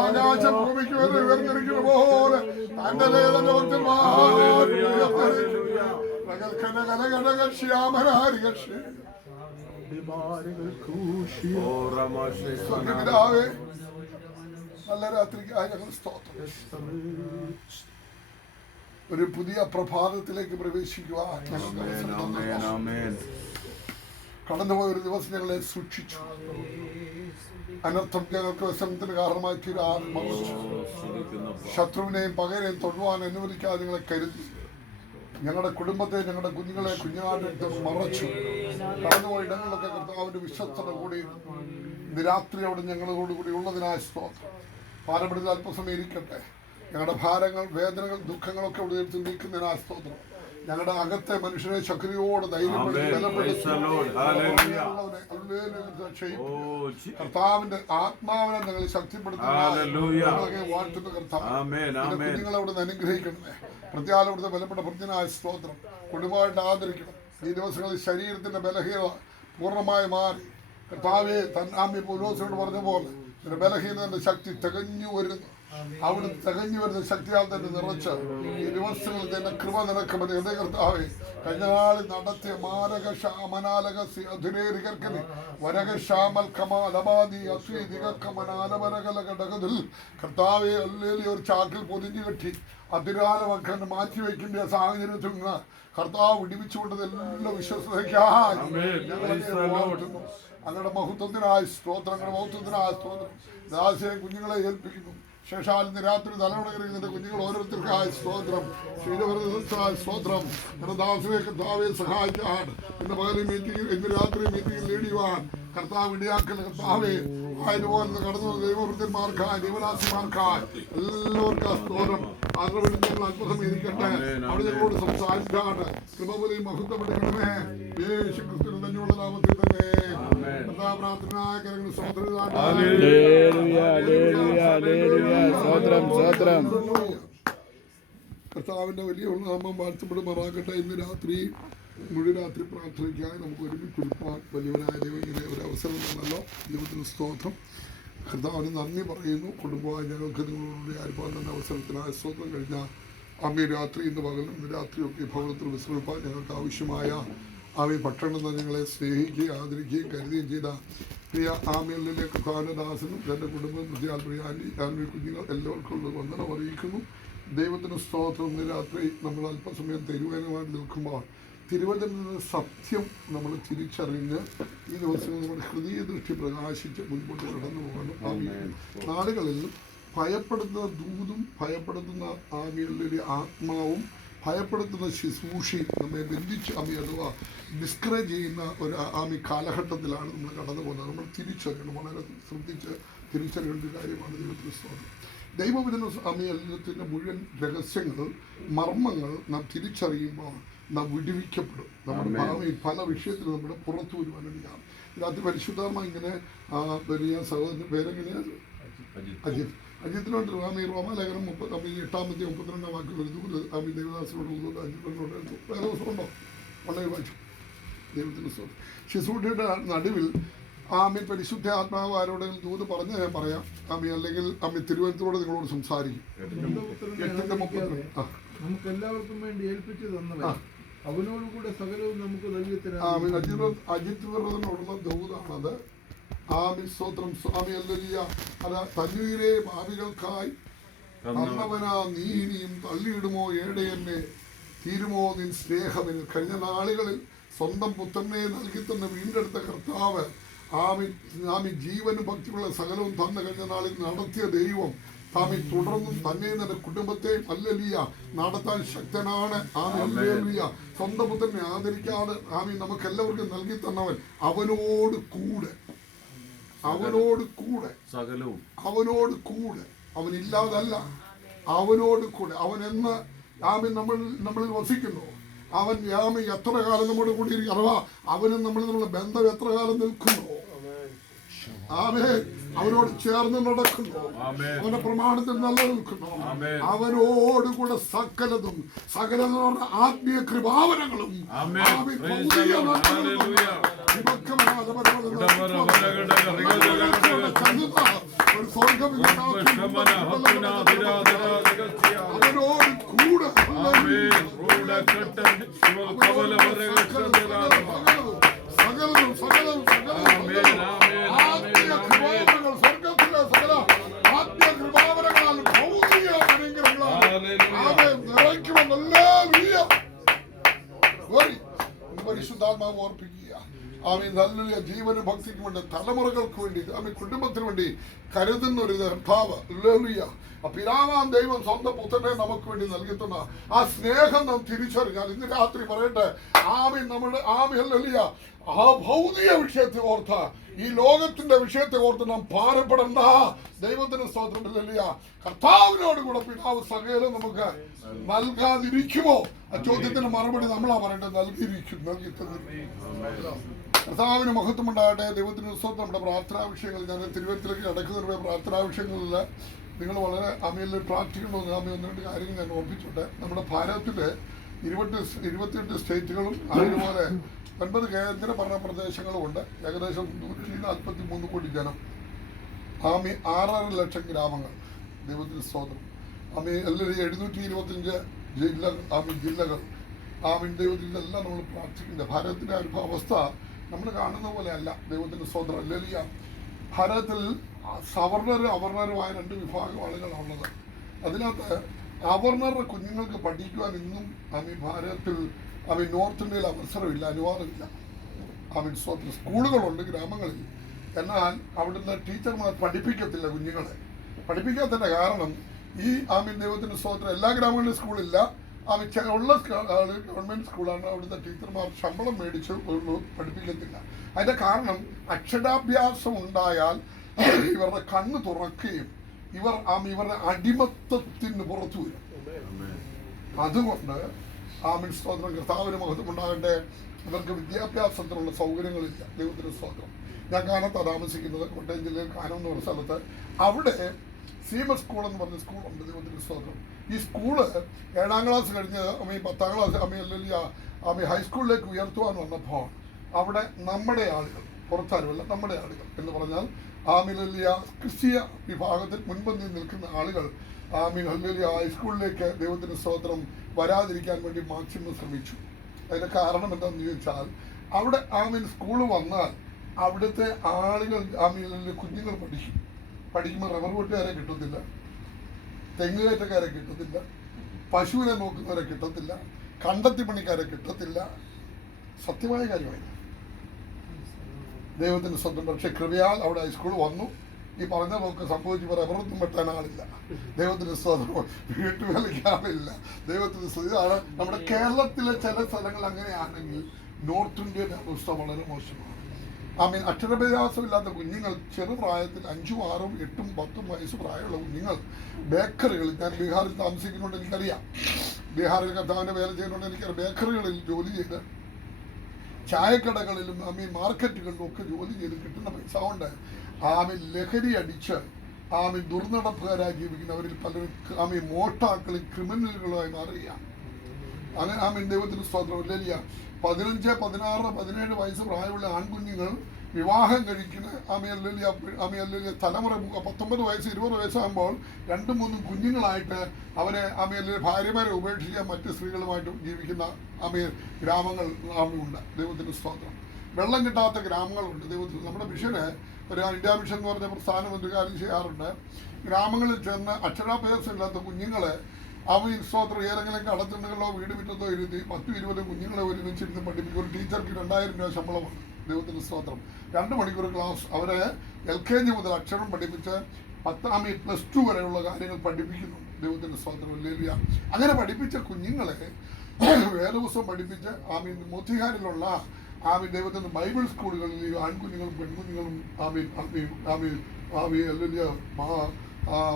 ആകാശം ഭൂമിക്ക് വരെ ഉയർന്നിരിക്കുന്ന പോലെ തന്റെ നല്ല രാത്രിക്കായി ഞങ്ങൾ സ്തോത്രം. ഒരു പുതിയ പ്രഭാതത്തിലേക്ക് പ്രവേശിക്കുവാൻ കടന്നുപോയ ഒരു ദിവസം ഞങ്ങളെ സൂക്ഷിച്ചു. അനർത്ഥം ഞങ്ങൾക്ക് വ്യസനത്തിന് കാരണമായി തീരാൻ മറച്ചു. ശത്രുവിനെയും പകരെയും തൊടുവാൻ അനുവദിക്കാതെ ഞങ്ങളെ കരുതി. ഞങ്ങളുടെ കുടുംബത്തെ, ഞങ്ങളുടെ കുഞ്ഞുങ്ങളെ കുഞ്ഞാടിട്ട് മറച്ചു. കടന്നുപോയ ഇടങ്ങളിലൊക്കെ കർത്താവിന്റെ വിശ്വസ്തത കൂടി ഇന്ന് രാത്രി അവിടെ ഞങ്ങളോടുകൂടി ഉള്ളതിനായ സ്തോത്രം. ഭാരപ്പെടുന്ന അല്പസമയം ഇരിക്കട്ടെ. ഞങ്ങളുടെ ഭാരങ്ങൾ, വേദനകൾ, ദുഃഖങ്ങളൊക്കെ അവിടെ എടുത്ത് നീക്കുന്നതിനായ സ്തോത്രം. ഞങ്ങളുടെ അകത്തെ മനുഷ്യനെ ശക്തിയോട് ധൈര്യപ്പെടുത്തി കർത്താവിന്റെ ആത്മാവിനെ ഞങ്ങൾ ശക്തിപ്പെടുത്തുന്ന വാഴ്ത്തുന്ന കർത്താവ് കുഞ്ഞുങ്ങളവിടെ അനുഗ്രഹിക്കണമേ. പ്രത്യാലവിടുത്തെ ബലപ്പെട്ട ഭക്തനായ സ്തോത്രം കുടുംബമായിട്ട് ആദരിക്കണം. ഈ ദിവസങ്ങളിൽ ശരീരത്തിന്റെ ബലഹീനത പൂർണ്ണമായി മാറി കർത്താവെ തന്നാമി പൗലോസിനോട് പറഞ്ഞ പോലെ ബലഹീനതയുടെ ശക്തി തികഞ്ഞു വരുന്നു. അവിടെ തികഞ്ഞു വരുന്ന ശക്തിയാൽ തന്നെ നിറച്ച് ഈ ദിവസങ്ങളിൽ തന്നെ കൃപ നിറക്കുമെന്ന് എന്റെ കർത്താവേ കഴിഞ്ഞ നാളിൽ നടത്തിയ മാരക ശാമനാലകസി അധുരേരികർക്കന് വരകശാമൽ കമാലമാതി അസ്വീതികമനാലവരകലഘടകതിൽ കർത്താവെ അല്ലേലി ഒരു ചാക്കിൽ പൊതിഞ്ഞു കെട്ടി അതിരാലമക്കന് മാറ്റിവെക്കേണ്ട സാഹചര്യത്തിൽ നിന്ന് കർത്താവ് വിടിവിച്ചുകൊണ്ടത് എല്ലാ വിശ്വസതയ്ക്കായി അങ്ങയുടെ മഹത്വത്തിനായ സ്തോത്രം, അങ്ങയുടെ മഹത്വത്തിനായ സ്തോത്രം. ദാസിയെ കുഞ്ഞുങ്ങളെ ഏൽപ്പിക്കുന്നു. ശേഷാൽ ഇന്ന് രാത്രി തലമുടകരുന്നതിന്റെ കുഞ്ഞുങ്ങൾ ഓരോരുത്തർക്കായ സ്തോത്രം, ശ്രീരവരദായ സ്തോത്രം. ദാസിയെ കർത്താവെ സഹായിക്കാൻ ഇന്ന് പകരം മീറ്റിംഗ്, ഇന്ന് രാത്രി മീറ്റിംഗിൽ ലീഡിയുവാൻ കർത്താവ് ഇടയാക്കൽ കർത്താവെ ആയതുപോലെ കടന്നു ദൈവവൃത്തന്മാർക്കായി ദൈവദാസിമാർക്കായി എല്ലാവർക്കും സ്തോത്രം. അവരുടെ വേണ്ടി ഞങ്ങൾ അത്ഭുതം ഇരിക്കട്ടെ. അവിടെ ഞങ്ങളോട് സംസാരിക്കാണ് കൃപവരെയും മഹത്വപ്പെടുക്കണമേ. യേശു ക്രിസ്തുവിന്റെ തന്നെയുള്ള നാമത്തിൽ തന്നെ പ്രാർത്ഥനായ കരങ്ങൾ കർത്താവിന്റെ വലിയ നാമം വാഴ്ത്തപ്പെടുമാറാകട്ടെ. ഇന്ന് രാത്രി മുഴുവൻ രാത്രി പ്രാർത്ഥനയ്ക്കായി നമുക്ക് ഒരുമിച്ചൊരുപ്പാൻ വലിയവനായ ദൈവം ഒരു അവസരം തന്നല്ലോ. ദൈവത്തിന് സ്തോത്രം. കർത്താവിന് നന്ദി പറയുന്നു. കുടുംബമായി ഞങ്ങൾക്ക് നിങ്ങളോട് ആയിരിക്കാൻ തന്ന അവസരത്തിനായ സ്തോത്രം. കഴിഞ്ഞ അമ്മ രാത്രി ഇന്ന് പകലും ഇന്ന് രാത്രിയൊക്കെ ഭവനത്തിൽ വിശ്രമിപ്പാൻ ഞങ്ങൾക്ക് ആവശ്യമായ ഭക്ഷണം ഞങ്ങളെ സ്നേഹിക്കുകയും ആദരിക്കുകയും കരുതുകയും ചെയ്ത പ്രിയ ആമയിലെ കർത്താവിനദാസനും തൻ്റെ കുടുംബം പ്രിയ ആൻറ്റി കുഞ്ഞുങ്ങൾ എല്ലാവർക്കും ഉള്ള വന്ദനം അറിയിക്കുന്നു. ദൈവത്തിന് സ്തോത്രം. ഇന്ന് രാത്രി നമ്മൾ അല്പസമയം തിരുവചനമായിട്ട് നിൽക്കുമ്പോൾ തിരുവചനത്തിൻ്റെ സത്യം നമ്മൾ തിരിച്ചറിഞ്ഞ് ഈ ദിവസം നമ്മുടെ ഹൃദയ ദൃഷ്ടി പ്രകാശിച്ച് മുൻപോട്ട് കടന്നു പോകണം. നാടുകളിൽ ഭയപ്പെടുത്തുന്ന ദൂതും ഭയപ്പെടുത്തുന്ന ആമിയുടെ ആത്മാവും ഭയപ്പെടുത്തുന്ന ശുശ്രൂഷി നമ്മെ ബന്ധിച്ച് അഥവാ ഡിസ്കറേജ് ചെയ്യുന്ന ഒരു ആമി കാലഘട്ടത്തിലാണ് നമ്മൾ കടന്നു പോകുന്നത്. നമ്മൾ തിരിച്ചറിയണം. വളരെ ശ്രദ്ധിച്ച് തിരിച്ചറിയേണ്ട ഒരു കാര്യമാണ് ദൈവത്തിന് സ്തോത്രം. ദൈവവചന അമയത്തിൻ്റെ മുഴുവൻ രഹസ്യങ്ങൾ, മർമ്മങ്ങൾ നാം തിരിച്ചറിയുമ്പോൾ നാം വിടുവിക്കപ്പെടും. നമ്മുടെ ഭാവിയിൽ പല വിഷയത്തിലും നമ്മുടെ പുറത്തു വരുവാനില്ല. രാത്രി പരിശുദ്ധമായി ഇങ്ങനെ വലിയ സഹോദരൻ പേരെങ്ങനെയാണ് അജിത്തിനോട് റോമാലേഖനം 8-ാമത്തെ 32-ാം വാക്കിൽ ഒരു ദൂത് ആമി ദേവദാസിനോട് അജിത്തിനോട് വേറെ ദിവസമുണ്ടോ വളരെ വായിച്ചു. ദൈവത്തിൻ്റെ ശുശ്രൂഷയുടെ നടുവിൽ ആമി പരിശുദ്ധ ആത്മാവ് ആരോടെങ്കിലും ദൂത് പറഞ്ഞ് ഞാൻ പറയാം ആമി, അല്ലെങ്കിൽ ആമി തിരുവനന്തപുരത്തോട് നിങ്ങളോട് സംസാരിക്കും. 8:32 നമുക്ക് എല്ലാവർക്കും വേണ്ടി ഏൽപ്പിച്ചു തന്നവൻ അവനോട് കൂടെ സകലവും നമുക്ക് നൽകി തരാം. അജിത് വിറതിനോടുള്ള ദൂതാണത്. ആമി സ്തോത്രം. സ്വാമി അല്ലലിയ അല്ല തന്നീരെ ഭാവികൾക്കായി തന്നവനാ നീ ഇനിയും തള്ളിയിടുമോ ഏടെ എന്നെ തീരുമോ നിൻ സ്നേഹമെന്ന്. കഴിഞ്ഞ നാളുകളിൽ സ്വന്തം പുത്രനെ നൽകി തന്നെ വീണ്ടെടുത്ത കർത്താവ് ആമി ജീവനും ഭക്തിയുള്ള സകലവും തന്നു കഴിഞ്ഞ നാളിൽ നടത്തിയ ദൈവം താമി തുടർന്നും തന്നെയും തന്റെ കുടുംബത്തെയും ഹല്ലേലൂയ നടത്താൻ ശക്തനാണ്. ഹല്ലേലൂയ. സ്വന്തം പുത്രനെ ആദരിക്കാതെ നമുക്ക് എല്ലാവർക്കും നൽകി തന്നവൻ അവനോട് കൂടെ സകലവും അവനോട് കൂടെ അവനില്ലാതല്ല, അവനോട് കൂടെ അവൻ എന്ന് നമ്മളിൽ വസിക്കുന്നു. അവൻ എത്ര കാലം നമ്മുടെ കൂടി ഇരിക്കും, അഥവാ അവനും നമ്മളിൽ നിന്നുള്ള ബന്ധം എത്ര കാലം നിൽക്കുന്നു. അവനോട് ചേർന്ന് നടക്കുന്നു, അവന്റെ പ്രമാണത്തിൽ നിലനിൽക്കുന്നു. അവനോടുകൂടെ സകലതും ആത്മീയ കൃപാവരങ്ങളും അവനോട് കൂടെ സകലവും സ്വർഗത്തിലെ സകല ആത്മീയ കൃപാവരങ്ങളാൽ ഭൗതിക പരിശുദ്ധാത്മാവ് ഓർപ്പിക്കുക. നല്ല ജീവനും ഭക്തിക്ക് വേണ്ടി, തലമുറകൾക്ക് വേണ്ടി, കുടുംബത്തിന് വേണ്ടി കരുതുന്ന ഒരു കർത്താവ്. പിതാവാം ദൈവം സ്വന്തം പുത്രനെ നമുക്ക് വേണ്ടി നൽകിത്തുന്ന ആ സ്നേഹം നാം തിരിച്ചറിഞ്ഞാൽ ഇന്ന് രാത്രി പറയട്ടെ, ആ ഭൗതിക വിഷയത്തെ ഓർത്ത, ഈ ലോകത്തിന്റെ വിഷയത്തെ ഓർത്ത് നാം ഭാരപ്പെടണ്ട. ദൈവത്തിന് സ്തോത്രമില്ല. കർത്താവിനോട് കൂടെ പിതാവ് സകലം നമുക്ക് നൽകാതിരിക്കുമോ? ആ ചോദ്യത്തിന് മറുപടി നമ്മളാ പറയേണ്ടത്. നൽകി കർത്താവിന് മഹത്വമുണ്ടാകട്ടെ. ദൈവത്തിന് സ്തോത്രം. നമ്മുടെ പ്രാർത്ഥനാ വിഷയങ്ങൾ, ഞാൻ തിരുവനന്തപുരത്തിലേക്ക് നടക്കുന്ന പ്രാർത്ഥനാ വിഷയങ്ങളിൽ നിങ്ങൾ വളരെ പ്രാർത്ഥിക്കണമെന്ന് ഒന്ന് രണ്ട് കാര്യങ്ങൾ ഞാൻ ഓർപ്പിച്ചോട്ടെ. നമ്മുടെ ഭാരതത്തില് 28 സ്റ്റേറ്റുകളും അതുപോലെ 9 കേന്ദ്ര ഭരണ പ്രദേശങ്ങളും ഉണ്ട്. ഏകദേശം 143 കോടി ജനം, 6.5 ലക്ഷം ഗ്രാമങ്ങൾ. ദൈവത്തിന് സ്തോത്രം. എല്ലാവരും 725 ജില്ലകൾ. ദൈവത്തിനെല്ലാം നമ്മൾ പ്രാർത്ഥിക്കുന്നത്. ഭാരതത്തിന്റെ അവസ്ഥ നമ്മൾ കാണുന്ന പോലെ അല്ല. ദൈവത്തിന്റെ സ്തോത്രം. അല്ലെങ്കിൽ ഭാരതത്തിൽ അവർണരുമായ 2 വിഭാഗം ആളുകളാണുള്ളത്. അതിനകത്ത് അവർണറുടെ കുഞ്ഞുങ്ങൾക്ക് പഠിക്കുവാൻ ഇന്നും ഭാരതത്തിൽ നോർത്ത് ഇന്ത്യയിൽ അവസരമില്ല, അനുവാദമില്ല. സ്കൂളുകളുണ്ട് ഗ്രാമങ്ങളിൽ, എന്നാൽ അവിടുന്ന് ടീച്ചർമാർ പഠിപ്പിക്കത്തില്ല കുഞ്ഞുങ്ങളെ. പഠിപ്പിക്കാത്തതിന്റെ കാരണം ഈ ദൈവത്തിന്റെ സ്തോത്രം എല്ലാ ഗ്രാമങ്ങളിലും സ്കൂളില്ല. ഉള്ള ഗവൺമെന്റ് സ്കൂളാണ്. അവിടുത്തെ ടീച്ചർമാർ ശമ്പളം മേടിച്ച് പഠിപ്പിക്കത്തില്ല. അതിന്റെ കാരണം അക്ഷരാഭ്യാസം ഉണ്ടായാൽ ഇവരുടെ കണ്ണ് തുറക്കുകയും ഇവരുടെ അടിമത്തത്തിന് പുറത്തു വരും. അതുകൊണ്ട് സ്തോത്രം. കർത്താവിന് മഹത്വം ഉണ്ടാകട്ടെ. ഇവർക്ക് വിദ്യാഭ്യാസത്തിനുള്ള സൗകര്യങ്ങളില്ല. ദൈവത്തിന് സ്തോത്രം. ഞാൻ കാനത്താണ് താമസിക്കുന്നത്, കോട്ടയം ജില്ലയിൽ കാനം എന്ന് പറഞ്ഞ സ്ഥലത്ത്. അവിടെ സീമസ് സ്കൂൾ എന്ന് പറഞ്ഞ സ്കൂളുണ്ട്. ദൈവത്തിന് സ്തോത്രം. ഈ സ്കൂള് 7ാം ക്ലാസ് കഴിഞ്ഞ് 10ാം ക്ലാസ് ഹൈസ്കൂളിലേക്ക് ഉയർത്തുവാൻ വന്നപ്പോൾ അവിടെ നമ്മുടെ ആളുകൾ, പുറത്താരുമല്ല, നമ്മുടെ ആളുകൾ എന്ന് പറഞ്ഞാൽ ക്രിസ്തീയ വിഭാഗത്തിൽ മുൻപന്തിയിൽ നിൽക്കുന്ന ആളുകൾ ഹൈസ്കൂളിലേക്ക് ദൈവത്തിന് സ്തോത്രം വരാതിരിക്കാൻ വേണ്ടി മാക്സിമം ശ്രമിച്ചു. അതിന്റെ കാരണം എന്താണെന്ന് ചോദിച്ചാൽ, അവിടെ സ്കൂള് വന്നാൽ അവിടുത്തെ ആളുകൾ കുഞ്ഞുങ്ങൾ പഠിക്കുമ്പോൾ റബ്ബർ വെട്ടുകാരെ കിട്ടത്തില്ല, തെങ്ങ് കയറ്റക്കാരെ കിട്ടത്തില്ല, പശുവിനെ നോക്കുന്നവരെ കിട്ടത്തില്ല, കണ്ടെത്തി പണിക്കാരെ കിട്ടത്തില്ല. സത്യമായ കാര്യമായി ദൈവത്തിന് സ്വന്തം. പക്ഷെ കൃപയാൽ അവിടെ ഹൈസ്കൂൾ വന്നു. ഈ പറഞ്ഞ പോക്ക് സംഭവിച്ചു. റബ്ബറൊന്നും വെട്ടാൻ ആളില്ല. ദൈവത്തിന് സ്വന്തം. വീട്ടുവേലയ്ക്കാളില്ല. ദൈവത്തിന് ഇതാണ് നമ്മുടെ കേരളത്തിലെ ചില സ്ഥലങ്ങൾ അങ്ങനെയാണെങ്കിൽ നോർത്ത് ഇന്ത്യയുടെ അവസ്ഥ വളരെ മോശമാണ്. അക്ഷരാഭ്യാസമില്ലാത്ത കുഞ്ഞുങ്ങൾ ചെറുപ്രായത്തിൽ 5, 6, 8, 10 വയസ്സ് പ്രായമുള്ള കുഞ്ഞുങ്ങൾ ബേക്കറികളിൽ, ഞാൻ ബീഹാറിൽ താമസിക്കുന്നുണ്ട്, എനിക്കറിയാം. ബീഹാറിൽ കർത്താവിന്റെ വേല ചെയ്യുന്നുണ്ട്, എനിക്കറിയാം. ബേക്കറികളിൽ ജോലി ചെയ്ത്, ചായക്കടകളിലും മാർക്കറ്റുകളിലും ഒക്കെ ജോലി ചെയ്ത് കിട്ടുന്ന പൈസ കൊണ്ട് ലഹരി അടിച്ച് ദുർനടപ്പുകാരായി ജീവിക്കുന്നവരിൽ പലരും മോഷ്ടാക്കളും ക്രിമിനലുകളുമായി മാറുകയാണ്. അങ്ങനെ ദൈവത്തിന് സ്തോത്രം. 15, 16, 17 വയസ്സ് പ്രായമുള്ള ആൺകുഞ്ഞുങ്ങൾ വിവാഹം കഴിക്കുന്ന തലമുറ 19 വയസ്സ് 20 വയസ്സാകുമ്പോൾ 2, 3 കുഞ്ഞുങ്ങളായിട്ട് അവരെ ഭാര്യമാരെ ഉപേക്ഷിക്കാൻ മറ്റ് സ്ത്രീകളുമായിട്ട് ജീവിക്കുന്ന ഗ്രാമങ്ങൾ ഉണ്ട്. ദൈവത്തിന് സ്തോത്രം. വെള്ളം കിട്ടാത്ത ഗ്രാമങ്ങളുണ്ട്. ദൈവത്തിന് നമ്മുടെ മിഷന് ഒരു ഇന്ത്യ മിഷൻ എന്ന് പറഞ്ഞ പ്രസ്ഥാനം ഒരു കാര്യം ചെയ്യാറുണ്ട്. ഗ്രാമങ്ങളിൽ ചെന്ന് അക്ഷരാഭ്യാസം ഇല്ലാത്ത കുഞ്ഞുങ്ങളെ സ്തോത്രം ഏതെങ്കിലും കടത്തിണ്ണകളിലോ വീട് മുറ്റത്തോ ഇരുത്തി 10, 20 കുഞ്ഞുങ്ങളെ ഒരുമിച്ചിരുന്ന് പഠിപ്പിക്കും. ഒരു ടീച്ചർക്ക് 2000 രൂപ ശമ്പളമാണ്. ദൈവത്തിന് സ്തോത്രം. 2 മണിക്കൂർ ക്ലാസ് അവരെ LKG മുതൽ അക്ഷരം പഠിപ്പിച്ച് 10ാം +2 വരെയുള്ള കാര്യങ്ങൾ പഠിപ്പിക്കുന്നു. ദൈവത്തിന് സ്തോത്രം. ഹല്ലേലൂയ. അങ്ങനെ പഠിപ്പിച്ച കുഞ്ഞുങ്ങളെ വേദപുസ്തകം പഠിപ്പിച്ച് മോത്തിഹാരിലുള്ള ദൈവത്തിന് ബൈബിൾ സ്കൂളുകളിൽ ആൺകുഞ്ഞുങ്ങളും പെൺകുഞ്ഞുങ്ങളും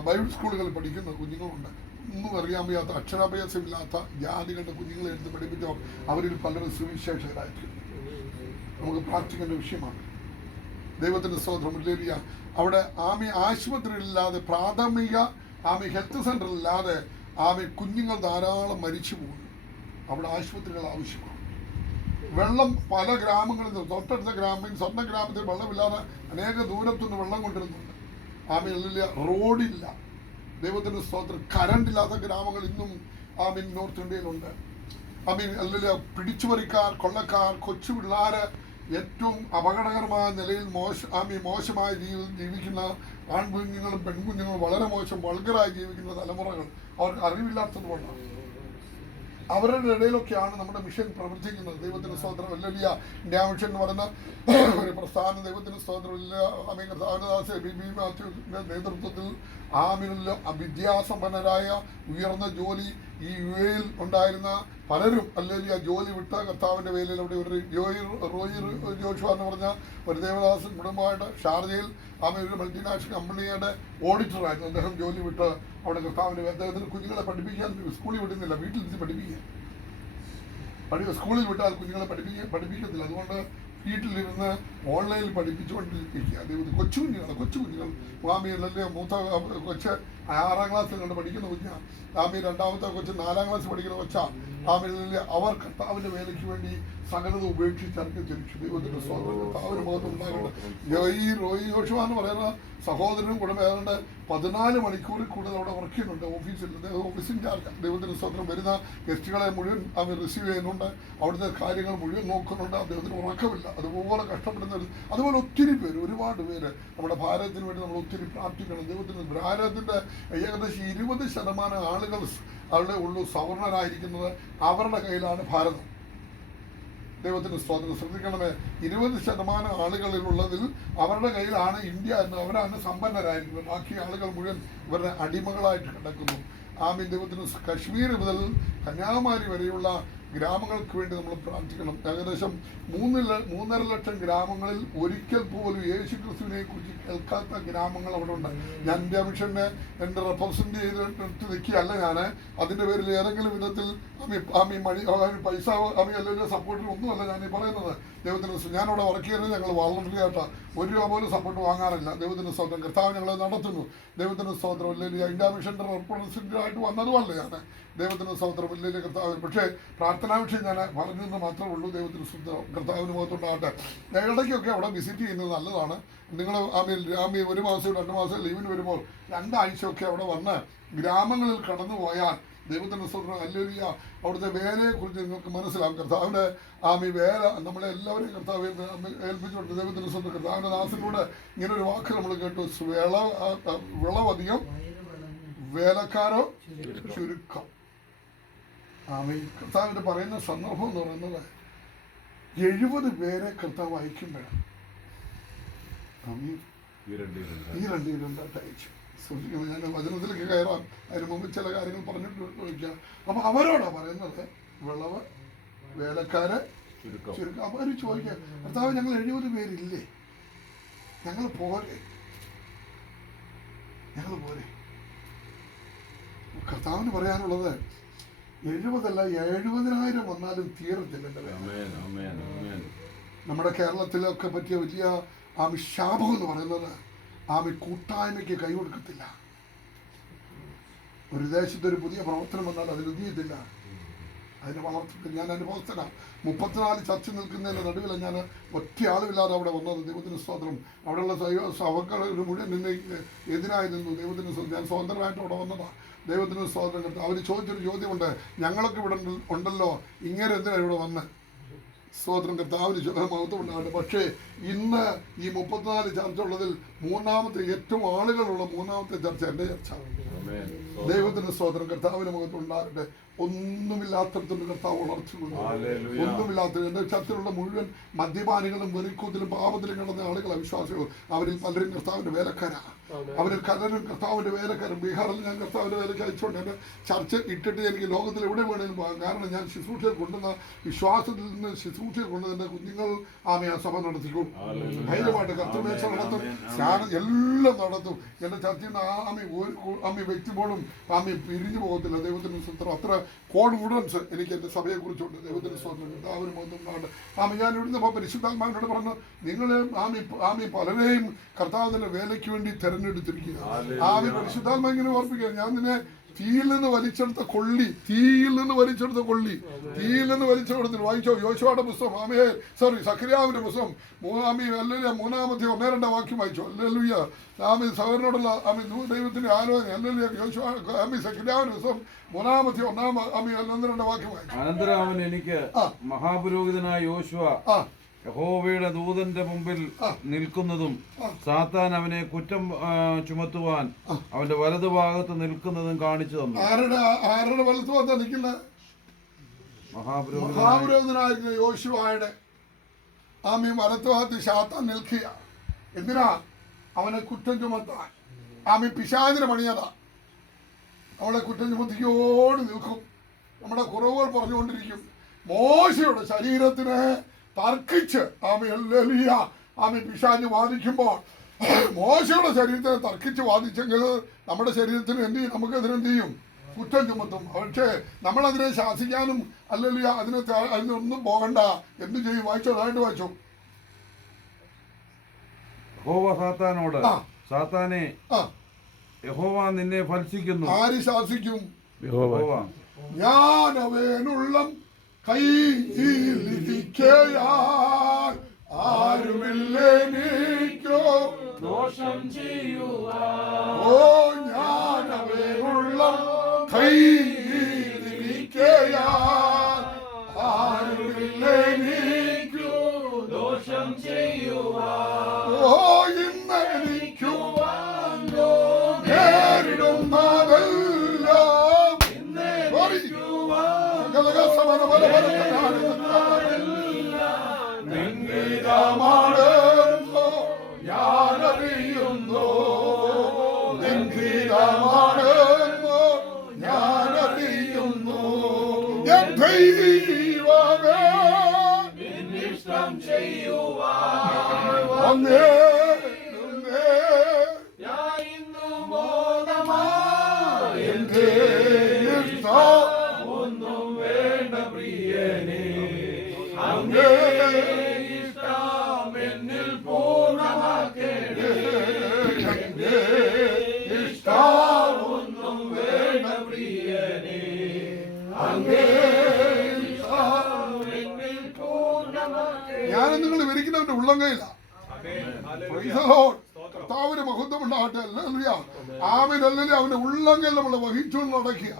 ബൈബിൾ സ്കൂളുകളിൽ പഠിക്കുന്ന കുഞ്ഞുങ്ങളുണ്ട്. ഒന്നും അറിയാൻ വയ്യാത്ത അക്ഷരാഭ്യാസമില്ലാത്ത ജാതികളുടെ കുഞ്ഞുങ്ങളെ എടുത്ത് പഠിപ്പിച്ചോ അവരിൽ പലരും സുവിശേഷകരായിരിക്കും. നമുക്ക് പ്രാർത്ഥിക്കേണ്ട വിഷയമാണ്. ദൈവത്തിൻ്റെ സ്തോത്രം. ഹല്ലേലൂയ. അവിടെ ആശുപത്രികളില്ലാതെ, പ്രാഥമിക ഹെൽത്ത് സെൻ്ററില്ലാതെ കുഞ്ഞുങ്ങൾ ധാരാളം മരിച്ചു പോകുന്നു. അവിടെ ആശുപത്രികൾ ആവശ്യമാണ്. വെള്ളം പല ഗ്രാമങ്ങളിൽ നിന്ന്, തൊട്ടടുത്ത സ്വന്തം ഗ്രാമത്തിൽ വെള്ളമില്ലാതെ അനേക ദൂരത്തുനിന്ന് വെള്ളം കൊണ്ടിരുന്നുണ്ട്. റോഡില്ല. ദൈവത്തിൻ്റെ സ്തോത്രം. കറണ്ടില്ലാത്ത ഗ്രാമങ്ങൾ ഇന്നും നോർത്ത് ഇന്ത്യയിലുണ്ട്. പിടിച്ചുപറിക്കാർ, കൊള്ളക്കാർ, കൊച്ചു പിള്ളേർ ഏറ്റവും അപകടകരമായ നിലയിൽ മോശമായ ജീവിക്കുന്ന ആൺകുഞ്ഞുങ്ങളും പെൺകുഞ്ഞുങ്ങളും വളരെ മോശം വൾഗറായി ജീവിക്കുന്ന തലമുറകൾ അവർക്ക് അറിവില്ലാത്തത് കൊണ്ടാണ്. അവരുടെ ഇടയിലൊക്കെയാണ് നമ്മുടെ മിഷൻ പ്രവർത്തിക്കുന്നത്. ദൈവത്തിന് സ്തോത്രം. ഹല്ലേലൂയ. ഇന്ത്യ മിഷൻ എന്ന് പറയുന്ന ഒരു പ്രസ്ഥാനം ദൈവത്തിന് സ്തോത്രം. കർത്താവിന്റെ ബിബി മാത്യുവിന്റെ നേതൃത്വത്തിൽ വിദ്യാസമ്പന്നരായ ഉയർന്ന ജോലി ഈ UAE ഉണ്ടായിരുന്ന പലരും ഹല്ലേലൂയ ജോലി വിട്ട കർത്താവിന്റെ വേലയിൽ അവിടെ ഒരു റോയി ജോഷുവ എന്ന് പറഞ്ഞ ഒരു ദേവദാസൻ കുടുംബമായിട്ട് ഷാർജയിൽ ഒരു മൾട്ടിനാഷണൽ കമ്പനിയുടെ ഓഡിറ്ററായിരുന്നു. അദ്ദേഹം ജോലി വിട്ട് അവിടെ കർത്താവിന്റെ അദ്ദേഹത്തിന് കുഞ്ഞുങ്ങളെ പഠിപ്പിക്കാൻ സ്കൂളിൽ വിടുന്നില്ല, വീട്ടിൽ നിന്ന് പഠിപ്പിക്കുക. സ്കൂളിൽ വിട്ടാൽ കുഞ്ഞുങ്ങളെ പഠിപ്പിക്കത്തില്ല. അതുകൊണ്ട് വീട്ടിലിരുന്ന് ഓൺലൈനിൽ പഠിപ്പിച്ചുകൊണ്ടിരിക്കുക. കൊച്ചു കുഞ്ഞുങ്ങൾ മാമിയല്ലേ മൂത്ത കൊച്ച് 6ാം ക്ലാസ്സിൽ കണ്ട് പഠിക്കുന്ന കുഞ്ഞാണ്. രണ്ടാമത്തെ കൊച്ച് 4ാം ക്ലാസ്സിൽ പഠിക്കുന്ന കൊച്ചാണ്. അവർ കർത്താവിന്റെ വേലയ്ക്ക് വേണ്ടി സകലത ഉപേക്ഷിച്ചിറക്കി ജനിച്ചു. ദൈവത്തിന്റെ സ്തോത്രം. കർത്താവിന് ബോധം ഉണ്ടാകേണ്ട ഈ റോയി ജോഷുവ എന്ന് പറയുന്ന സഹോദരനും കൂടെ ഏതാണ്ട് 14 മണിക്കൂറിൽ കൂടുതൽ അവിടെ വർക്ക് ചെയ്യുന്നുണ്ട് ഓഫീസിൽ. Office in charge. ദൈവത്തിന്റെ സ്തോത്രം. വരുന്ന ഗസ്റ്റുകളെ മുഴുവൻ റിസീവ് ചെയ്യുന്നുണ്ട്. അവിടുത്തെ കാര്യങ്ങൾ മുഴുവൻ നോക്കുന്നുണ്ട്. അദ്ദേഹത്തിന് ഉറക്കമില്ല. അതുപോലെ കഷ്ടപ്പെടുന്നവർ, അതുപോലെ ഒത്തിരി പേര്, ഒരുപാട് പേര് നമ്മുടെ ഭാരതത്തിന് വേണ്ടി നമ്മൾ ഒത്തിരി പ്രാർത്ഥിക്കണം. ദൈവത്തിന് ഭാരതത്തിന്റെ ഏകദേശം 20% ആളുകൾ അവിടെ ഉള്ളൂ സവർണരായിരിക്കുന്നത്. അവരുടെ കയ്യിലാണ് ഭാരതം. ദൈവത്തിന് സ്തോത്രം. ശ്രദ്ധിക്കണമേ. 20% ആളുകളിലുള്ളതിൽ അവരുടെ കയ്യിലാണ് ഇന്ത്യ എന്ന്. അവരാണ് സമ്പന്നരായിരിക്കുന്നത്. ബാക്കി ആളുകൾ മുഴുവൻ ഇവരുടെ അടിമകളായിട്ട് കിടക്കുന്നു. ദൈവത്തിന് കശ്മീർ മുതൽ കന്യാകുമാരി വരെയുള്ള ഗ്രാമങ്ങൾക്ക് വേണ്ടി നമ്മൾ പ്രാർത്ഥിക്കണം. ഏകദേശം 3.5 ലക്ഷം ഗ്രാമങ്ങളിൽ ഒരിക്കൽ പോലും യേശു ക്രിസ്തുവിനെ കുറിച്ച് കേൾക്കാത്ത ഗ്രാമങ്ങൾ അവിടെ ഉണ്ട്. ഞാൻ ഇന്ത്യ മിഷനെ എൻ്റെ റെപ്രസെന്റ് ചെയ്തിട്ട് നിൽക്കുകയല്ല ഞാൻ. അതിൻ്റെ പേരിൽ ഏതെങ്കിലും വിധത്തിൽ പൈസ അല്ലെങ്കിൽ സപ്പോർട്ടിൽ ഒന്നുമല്ല ഞാൻ ഈ പറയുന്നത്. ദൈവത്തിന് ഞാനവിടെ വർക്ക് ചെയ്യുന്നത് ഞങ്ങൾ വളണ്ടറി ആയിട്ടാണ്. 1 രൂപ പോലും സപ്പോർട്ട് വാങ്ങാറില്ല. ദൈവത്തിന് സ്തോത്രം. കർത്താവ് ഞങ്ങളെ നടത്തുന്നു. ദൈവത്തിന് സ്തോത്രം. ഇല്ലെങ്കിൽ ഇന്ത്യ മിഷൻ്റെ റെപ്രസെന്റേറ്റീവ് ആയിട്ട് വന്നതുമല്ല ഞാൻ. ദൈവത്തിന് സ്തോത്രം. ഇല്ലെങ്കിൽ കർത്താവ്. പക്ഷേ പ്രാർത്ഥനാ വിഷയം ഞാൻ പറഞ്ഞെന്ന് മാത്രമേ ഉള്ളൂ. ദൈവത്തിന് കർത്താവിന് മുഖത്തുണ്ടാകട്ടെ. ഇടയ്ക്കൊക്കെ അവിടെ വിസിറ്റ് ചെയ്യുന്നത് നല്ലതാണ്. നിങ്ങൾ 1 മാസം 2 മാസം ലീവിന് വരുമ്പോൾ 2 ആഴ്ചയൊക്കെ അവിടെ വന്ന് ഗ്രാമങ്ങളിൽ കടന്നു പോയാൽ ദൈവത്തിൻ്റെ സ്തോത്രം. ഹല്ലേലൂയ. അവിടുത്തെ വേലയെക്കുറിച്ച് നിങ്ങൾക്ക് മനസ്സിലാവും. കർത്താവിൻ്റെ വേല നമ്മളെ എല്ലാവരെയും കർത്താവ് ഏൽപ്പിച്ചുകൊണ്ട് ദൈവത്തിൻ്റെ സ്തോത്രം. കർത്താവിൻ്റെ ദാസനോട് ഇങ്ങനൊരു വാക്ക് നമ്മൾ കേട്ടു. വിളവധികം, വേലക്കാരോ ചുരുക്കം. കർത്താവിൻ്റെ പറയുന്ന സന്ദർഭം എന്ന് പറയുന്നത് 70 പേരെ കർത്താവ് അയക്കുമ്പോഴാണ് ഈ 2 അയച്ചു. സൂക്ഷിക്കണം. ഞാൻ വചനത്തിലേക്ക് കയറാം. അതിന് മുമ്പ് ചില കാര്യങ്ങൾ പറഞ്ഞിട്ട് ചോദിക്കാം. അപ്പം അവരോടാണ് പറയുന്നത് വിളവ്, വേലക്കാര് ചുരുക്കം. അപ്പോൾ അവർ ചോദിക്കുക, കർത്താവ് ഞങ്ങൾ 70 പേരില്ലേ, ഞങ്ങൾ പോരെ. കർത്താവിന് പറയാനുള്ളത് 70 അല്ല 70,000 വന്നാലും തീരത്തില്ല. നമ്മുടെ കേരളത്തിലൊക്കെ പറ്റിയ വലിയ ശാപം എന്ന് പറയുന്നത് കൂട്ടായ്മയ്ക്ക് കൈ കൊടുക്കത്തില്ല. ഒരു ദേശത്തൊരു പുതിയ പ്രവർത്തനം വന്നാൽ അതിന് ഉദ്യത്തില്ല, അതിനെ വളർത്തില്ല. ഞാൻ അനുഭവസ്ഥനാണ്. 34 ചർച്ച നിൽക്കുന്നതിൻ്റെ നടുവിൽ ഞാൻ ഒറ്റ ആളുമില്ലാതെ അവിടെ വന്നത്. ദൈവത്തിന് സ്തോത്രം. അവിടെയുള്ള സഭകൾ മുഴുവൻ എതിരായി നിന്നു. ദൈവത്തിന് സ്തോത്രം. ഞാൻ സ്വതന്ത്രമായിട്ട് അവിടെ വന്നതാണ്. ദൈവത്തിന് സ്തോത്രം. കിട്ടും. അവർ ചോദിച്ചൊരു ചോദ്യമുണ്ട്, ഞങ്ങളൊക്കെ ഇവിടെ ഉണ്ടല്ലോ, ഇങ്ങനെ എന്തിനാണ് ഇവിടെ വന്ന്? സ്തോത്രം. കർത്താവിന് മഹത്വം ഉണ്ടാകട്ടെ. പക്ഷേ ഇന്ന് ഈ 34 ചർച്ച ഉള്ളതിൽ ഏറ്റവും ആളുകളുള്ള 3ാമത്തെ ചർച്ച എൻ്റെ ചർച്ച. ദൈവത്തിന് സ്തോത്രം. കർത്താവിന് മഹത്വം ഉണ്ടാകട്ടെ. ഒന്നുമില്ലാത്തടത്തിന്റെ കർത്താവ് വളർച്ചകൊണ്ട് ഒന്നുമില്ലാത്ത എന്റെ ചർച്ചയിലുള്ള മുഴുവൻ മദ്യപാനികളും വെറിക്കൂത്തിലും പാപത്തിലും കിടന്ന ആളുകളെ വിശ്വാസികളും അവരിൽ പലരും കർത്താവിന്റെ വേലക്കാരാണ്. അവരിൽ പലരും കർത്താവിന്റെ വേലക്കാരും. ബീഹാറിൽ ഞാൻ കർത്താവിന്റെ വേലയ്ക്ക് അയച്ചുകൊണ്ട് എൻ്റെ ചർച്ച ഇട്ടിട്ട് എനിക്ക് ലോകത്തിൽ എവിടെ വേണേലും പോകാം. കാരണം ഞാൻ ശുശ്രൂഷയിൽ കൊണ്ടുവന്ന വിശ്വാസത്തിൽ നിന്ന് ശുശ്രൂഷയിൽ കൊണ്ടുവന്ന എൻ്റെ കുഞ്ഞുങ്ങൾ ആമി ആ സഭ നടത്തിക്കും. ധൈര്യമായിട്ട് കർത്തൃമേശ നടത്തും, സ്നാനം എല്ലാം നടത്തും. എൻ്റെ ചർച്ചയിൽ നിന്ന് ആമി വ്യക്തിപോലും ആമി പിരിഞ്ഞു പോകത്തില്ല. ദൈവത്തിന് സ്വന്തം അത്ര കോൺഫിഡൻസ് എനിക്ക് എൻ്റെ സഭയെ കുറിച്ചുണ്ട്. ദൈവത്തിന് സ്വന്തം എല്ലാവരും ഒന്നും ആമി ഞാൻ ഇവിടുന്ന് പരിശുദ്ധാത്മാവിനോട് പറഞ്ഞു, നിങ്ങൾ ആമി പലരെയും കർത്താവിന്റെ വേലയ്ക്ക് വേണ്ടി തെരഞ്ഞെടുത്തിരിക്കുക. ആമി പരിശുദ്ധാത്മ ഇങ്ങനെ ഓർപ്പിക്കുക, ഞാൻ നിന്നെ തീയിൽ നിന്ന് വലിച്ചെടുത്ത കൊള്ളി വായിച്ചോ യോശുവയുടെ പുസ്തകം സഖരിയാവിന്റെ പുസ്തകം മൂന്നാമത്തെ 1-2 വാക്യം വായിച്ചോ. അല്ലേലൂയ. ആമി സഹോദരനോടുള്ള ദൈവത്തിന്റെ ആലോചന. അല്ലേലൂയ. സഖരിയാവിന്റെ പുസ്തകം 1-1 വാക്യം വായിച്ചു. അനന്തരം അവൻ എനിക്ക് മഹാപുരോഹിതനായ യോശുവ യഹോവയുടെ ദൂതന്റെ മുമ്പിൽ നിൽക്കുന്നതും സാത്താൻ അവനെ കുറ്റം ചുമത്തുവാൻ അവന്റെ വലതുഭാഗത്ത് നിൽക്കുന്നതും കാണിച്ചു തന്നു. ആരുടെ വലതുഭാഗത്ത് നിൽക്കുന്നത്? മഹാപുരോഹിതനായ യോശുവയുടെ ആമി വലത്തുഭാഗത്ത് സാത്താൻ നിൽക്കുക. എന്തിനാ? അവനെ കുറ്റം ചുമത്താൻ. ആമി പിശാചിനെ പണിയതാ. അവളെ കുറ്റം ചുമത്തിയോട് നിൽക്കും. നമ്മുടെ കുറവുകൾ പറഞ്ഞുകൊണ്ടിരിക്കും. മോശയുടെ ശരീരത്തിന് തർക്കിച്ച് ആമി പിശാച് വാദിക്കുമ്പോൾ മോശയുടെ ശരീരത്തിന് തർക്കിച്ച് വാദിച്ചെങ്കിൽ നമ്മുടെ ശരീരത്തിന് എന്ത് ചെയ്യും? നമുക്കെതിരെന്ത് ചെയ്യും? കുറ്റം ചുമത്തും. പക്ഷേ നമ്മളതിനെ ശാസിക്കാനും അതിനൊന്നും പോകണ്ട. എന്ത് ചെയ്യും? വായിച്ചോ. യഹോവ സാത്താനോട്, സാത്താനെ യഹോവ നിന്നെ ഭത്സിക്കുന്നു. ആര് ശാസിക്കും? യഹോവ. ഞാൻ അവനുള്ളം കൈയിരിക്കയാൽ ആരുമില്ലെനിക്കോ ദോഷം ചെയ്യുവാൻ. ഓ ഞാൻ അവനുള്ളം കൈയിരിക്കയാൽ ആരുമില്ലെനിക്കോ ദോഷം ചെയ്യുവാൻ. ഓ ഇന്നെനിക്കു നേരിടുന്നതെല്ലാം നിൻഗീതമാണെന്നോ ഞാനറിയുന്നു. നിൻഗീതമാണെന്നോ ഞാനറിയുന്നു. എൻ ദൈവമേ നിന്നിഷ്ടം ചെയ്യുവാൻ വന്നേ ഒന്നും വേണ്ട പ്രിയനേ, അങ്ങേ ഇഷ്ടം എന്നിൽ പൂർണ്ണമാക്കേണ്ടേ. ഇഷ്ടം ഒന്നും വേണ്ട പ്രിയനേ, അങ്ങേ ഇഷ്ടം എന്നിൽ പൂർണ്ണമാക്കേണ്ടേ. ഞാൻ നിങ്ങൾ വിവരിക്കുന്നവന്റെ ഉള്ളം കൈയില്ല. കർത്താവിന് മഹത്വം ഉണ്ടാകട്ടെ. ആമേൻ. അല്ലെങ്കിൽ അവന്റെ ഉള്ളങ്കൽ നമ്മൾ വഹിച്ചു നടക്കുക.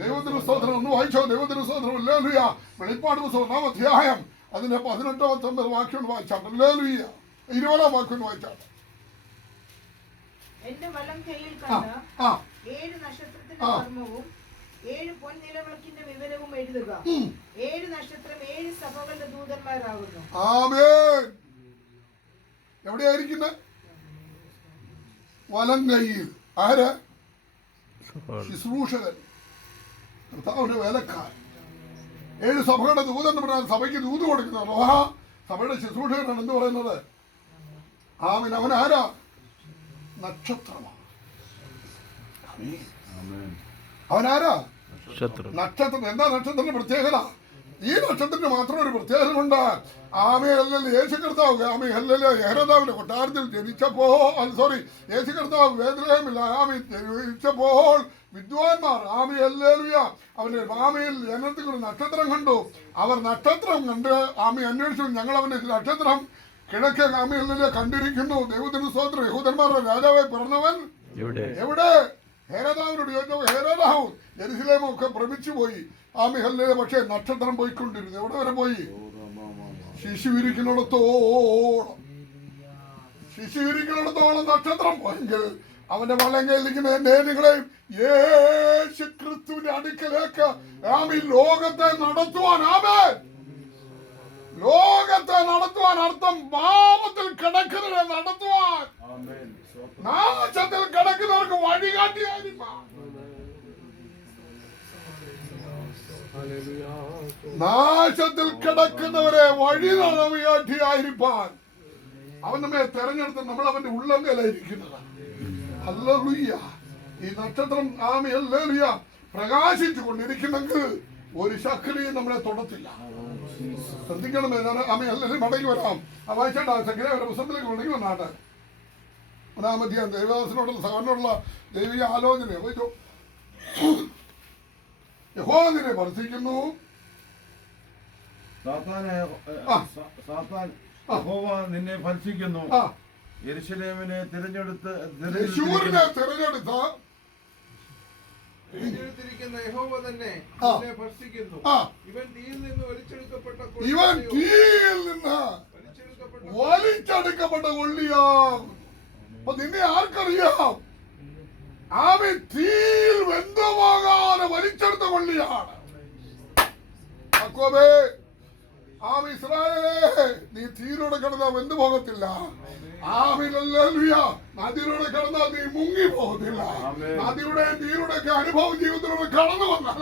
ദൈവത്തിന് സ്തോത്രം. ഒന്ന് വായിച്ചോ. ദൈവത്തിന് സ്തോത്രം. ഹല്ലേലൂയ. വെളിപ്പാട് പുസ്തകം 1-ാം അധ്യായം അതിന്റെ 18-19 വാക്യം വായിച്ചാട്ടെ. ഹല്ലേലൂയ. 20-ാം വാക്യം വായിച്ചാട്ടെ. എന്റെ വലം കൈയിൽ കണ്ട 7 നക്ഷത്രത്തിന്റെ മർമ്മവും 7 പൊൻനിലവിളക്കിന്റെ വിവരവും എഴുതുക. 7 നക്ഷത്രം 7 സഭകളുടെ ദൂതന്മാരാകുന്നു. ആമേൻ. എവിടെയായിരിക്കുന്നത്? വലം കൈയിൽ. ആര്? ശുശ്രൂഷകൻ, കർത്താവിന്റെ വേലക്കാരൻ. 7 സഭകളുടെ ദൂതൻ പറഞ്ഞാൽ സഭയ്ക്ക് ദൂത് കൊടുക്കുന്നത് സഭയുടെ ശുശ്രൂഷകനാണ്. എന്ത് പറയുന്നത്? ആമേൻ. അവൻ ആരാ? നക്ഷത്രമാണ്. അവനാരാ? നക്ഷത്രം. എന്താ നക്ഷത്രത്തിന്റെ പ്രത്യേകത? ഈ നക്ഷത്രത്തിന് മാത്രം ഒരു പ്രത്യേകതയുണ്ട്. ആമേ അല്ലല്ലോ യേശു കർത്താവ് ആമേ അല്ലല്ലോ യഹോവയുടെ കൊട്ടാരത്തിൽ യേശു കർത്താവ് ബേത്ലഹേമിൽ ആമേ ജനിച്ചപ്പോൾ വിദ്വാൻമാർ ആമേ ഹല്ലേലൂയ അവന്റെ ആമയിൽ ജനത്തിൽ ഒരു നക്ഷത്രം കണ്ടു. അവർ നക്ഷത്രം കണ്ട് ആമേ അന്വേഷിച്ചു. ഞങ്ങൾ അവന്റെ നക്ഷത്രം കിഴക്കേ ആമേ ഹല്ലേലൂയ കണ്ടിരിക്കുന്നു. ദൈവത്തിന് സ്തോത്രം. യഹൂദന്മാരുടെ രാജാവായി പിറന്നവൻ എവിടെ? ഹേരോദാവിനോട് ചോദിച്ചപ്പോൾ ഹേരോദാവ് യെരൂശലേമൊക്കെ ഭ്രമിച്ചു പോയി. ആമേ ഹല്ലേലൂയ. പക്ഷേ നക്ഷത്രം പോയിക്കൊണ്ടിരുന്നു. എവിടെ വരെ പോയി? ശിശു ഇരിക്കുന്നിടത്തോളം നക്ഷത്രം പോയെങ്കിൽ അവന്റെ വലങ്കയിലിരിക്കുന്ന നിങ്ങളെയും യേശു ക്രിസ്തുവിന്റെ അടുക്കലേക്ക് ആമീൻ ലോകത്തെ നടത്തുവാൻ ആമേൻ ലോകത്തെ നടത്തുവാൻ അർത്ഥം പാപത്തിൽ കിടക്കുന്നവരെ നടത്തുവാൻ നാശത്തിൽ കിടക്കുന്നവർക്ക് വഴികാട്ടിയായിരിക്കാം നാശത്തിൽ കിടക്കുന്നവരെ വഴി നടവിയാട്ടിയായിരിക്കാൻ അവൻ നമ്മെ തെരഞ്ഞെടുത്ത് നമ്മൾ അവന്റെ ഉള്ളങ്കലായിരിക്കുന്നതാണ്. ഹല്ലേലൂയ. ഈ നക്ഷത്രം ആമേ ഹല്ലേലൂയ പ്രകാശിച്ചു കൊണ്ടിരിക്കുന്നെങ്കിൽ ഒരു ശക്തിയും നമ്മളെ തൊടത്തില്ല. ശ്രദ്ധിക്കണമേ. ഞാൻ ആമേ ഹല്ലേലൂയ മടങ്ങി വരാം. ആ വായിച്ചാട്ടാ സഖ്യയുടെ പുസ്തകത്തിലേക്ക് മടങ്ങി വന്നാട്ടെ. ഒന്നാമധ്യായം ദേവദാസനോടുള്ള സാറിനോടുള്ള ദൈവിക ആലോചന വായിച്ചോ. യഹോവ നിന്നെ ഭർത്തിക്കുന്നു. സാത്താൻ യഹോവ നിന്നെ ഭർത്തിക്കുന്നു. യെരൂശലേമിനെ തിരഞ്ഞെടുത്തിരിക്കുന്ന യഹോവ തന്നെ നിന്നെ ഭർത്തിക്കുന്നു. ഇവൻ തീയിൽ നിന്ന് വലിച്ചെടുക്കപ്പെട്ട കൊള്ളിയാം. അപ്പൊ നിന്നെ ആർക്കറിയാം? ആമി തീയിൽ വെന്തുപോകാതെ വലിച്ചെടുത്ത കൊള്ളിയാണ്. ആമി ഇസ്രായേലേ, നീ തീയിലൂടെ കിടന്നാൽ വെന്തു പോകത്തില്ല. ആമിലൂയ നദിയിലൂടെ കിടന്നാൽ നീ മുങ്ങി പോകത്തില്ല. നദിയുടെ തീരുടെ ഒക്കെ അനുഭവം ജീവിതത്തിലൂടെ കടന്നു വന്നാൽ